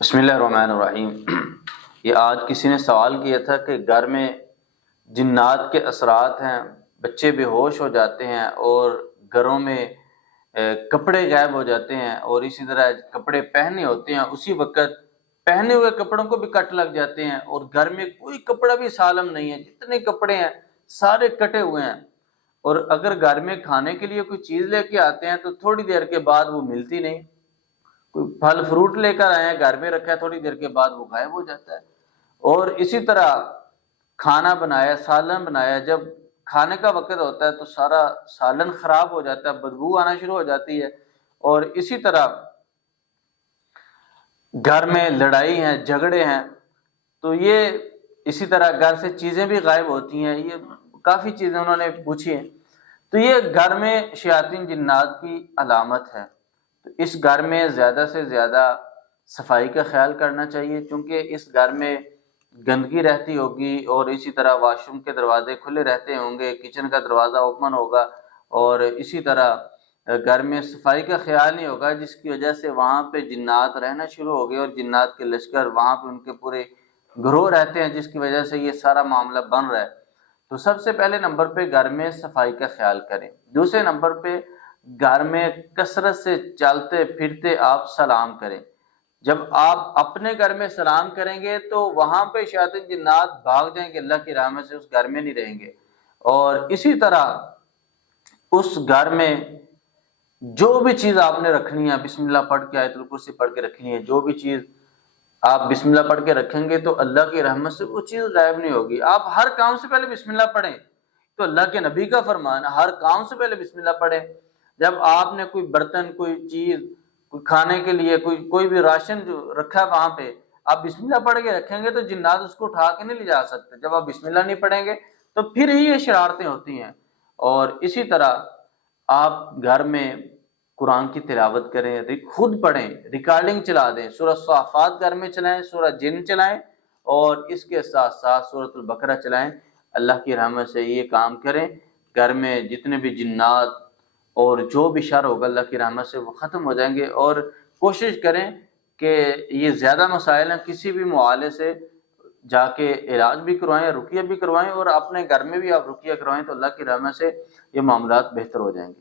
بسم اللہ الرحمن الرحیم۔ یہ آج کسی نے سوال کیا تھا کہ گھر میں جنات کے اثرات ہیں، بچے بے ہوش ہو جاتے ہیں اور گھروں میں کپڑے غائب ہو جاتے ہیں، اور اسی طرح کپڑے پہنے ہوتے ہیں اسی وقت پہنے ہوئے کپڑوں کو بھی کٹ لگ جاتے ہیں، اور گھر میں کوئی کپڑا بھی سالم نہیں ہے، جتنے کپڑے ہیں سارے کٹے ہوئے ہیں، اور اگر گھر میں کھانے کے لیے کوئی چیز لے کے آتے ہیں تو تھوڑی دیر کے بعد وہ ملتی نہیں۔ کوئی پھل فروٹ لے کر آئے ہیں، گھر میں رکھا ہے، تھوڑی دیر کے بعد وہ غائب ہو جاتا ہے۔ اور اسی طرح کھانا بنایا، سالن بنایا، جب کھانے کا وقت ہوتا ہے تو سارا سالن خراب ہو جاتا ہے، بدبو آنا شروع ہو جاتی ہے۔ اور اسی طرح گھر میں لڑائی ہیں، جھگڑے ہیں، تو یہ اسی طرح گھر سے چیزیں بھی غائب ہوتی ہیں۔ یہ کافی چیزیں انہوں نے پوچھی ہیں، تو یہ گھر میں شیاطین جنات کی علامت ہے۔ تو اس گھر میں زیادہ سے زیادہ صفائی کا خیال کرنا چاہیے، کیونکہ اس گھر میں گندگی رہتی ہوگی، اور اسی طرح واش روم کے دروازے کھلے رہتے ہوں گے، کچن کا دروازہ اوپن ہوگا، اور اسی طرح گھر میں صفائی کا خیال نہیں ہوگا، جس کی وجہ سے وہاں پہ جنات رہنا شروع ہو گئے، اور جنات کے لشکر وہاں پہ ان کے پورے گروہ رہتے ہیں، جس کی وجہ سے یہ سارا معاملہ بن رہا ہے۔ تو سب سے پہلے نمبر پہ گھر میں صفائی کا خیال کریں۔ دوسرے نمبر پہ گھر میں کثرت سے چلتے پھرتے آپ سلام کریں۔ جب آپ اپنے گھر میں سلام کریں گے تو وہاں پہ شیاطین جنات بھاگ جائیں گے، اللہ کی رحمت سے اس گھر میں نہیں رہیں گے۔ اور اسی طرح اس گھر میں جو بھی چیز آپ نے رکھنی ہے، بسم اللہ پڑھ کے، آیت الکرسی پڑھ کے رکھنی ہے، جو بھی چیز آپ بسم اللہ پڑھ کے رکھیں گے تو اللہ کی رحمت سے وہ چیز غائب نہیں ہوگی۔ آپ ہر کام سے پہلے بسم اللہ پڑھیں، تو اللہ کے نبی کا فرمان ہے، ہر کام سے پہلے بسم اللہ پڑھیں۔ جب آپ نے کوئی برتن، کوئی چیز، کوئی کھانے کے لیے کوئی بھی راشن جو رکھا ہے وہاں پہ آپ بسم اللہ پڑھ کے رکھیں گے تو جنات اس کو اٹھا کے نہیں لے جا سکتے۔ جب آپ بسم اللہ نہیں پڑھیں گے تو پھر ہی یہ شرارتیں ہوتی ہیں۔ اور اسی طرح آپ گھر میں قرآن کی تلاوت کریں، خود پڑھیں، ریکارڈنگ چلا دیں، سورہ صافات گھر میں چلائیں، سورہ جن چلائیں، اور اس کے ساتھ ساتھ سورۃ البقرہ چلائیں۔ اللہ کی رحمت سے یہ کام کریں، گھر میں جتنے بھی جنات اور جو بھی شر ہوگا اللہ کی رحمت سے وہ ختم ہو جائیں گے۔ اور کوشش کریں کہ یہ زیادہ مسائل ہیں، کسی بھی معالجے سے جا کے علاج بھی کروائیں، رقیہ بھی کروائیں، اور اپنے گھر میں بھی آپ رقیہ کروائیں تو اللہ کی رحمت سے یہ معاملات بہتر ہو جائیں گے۔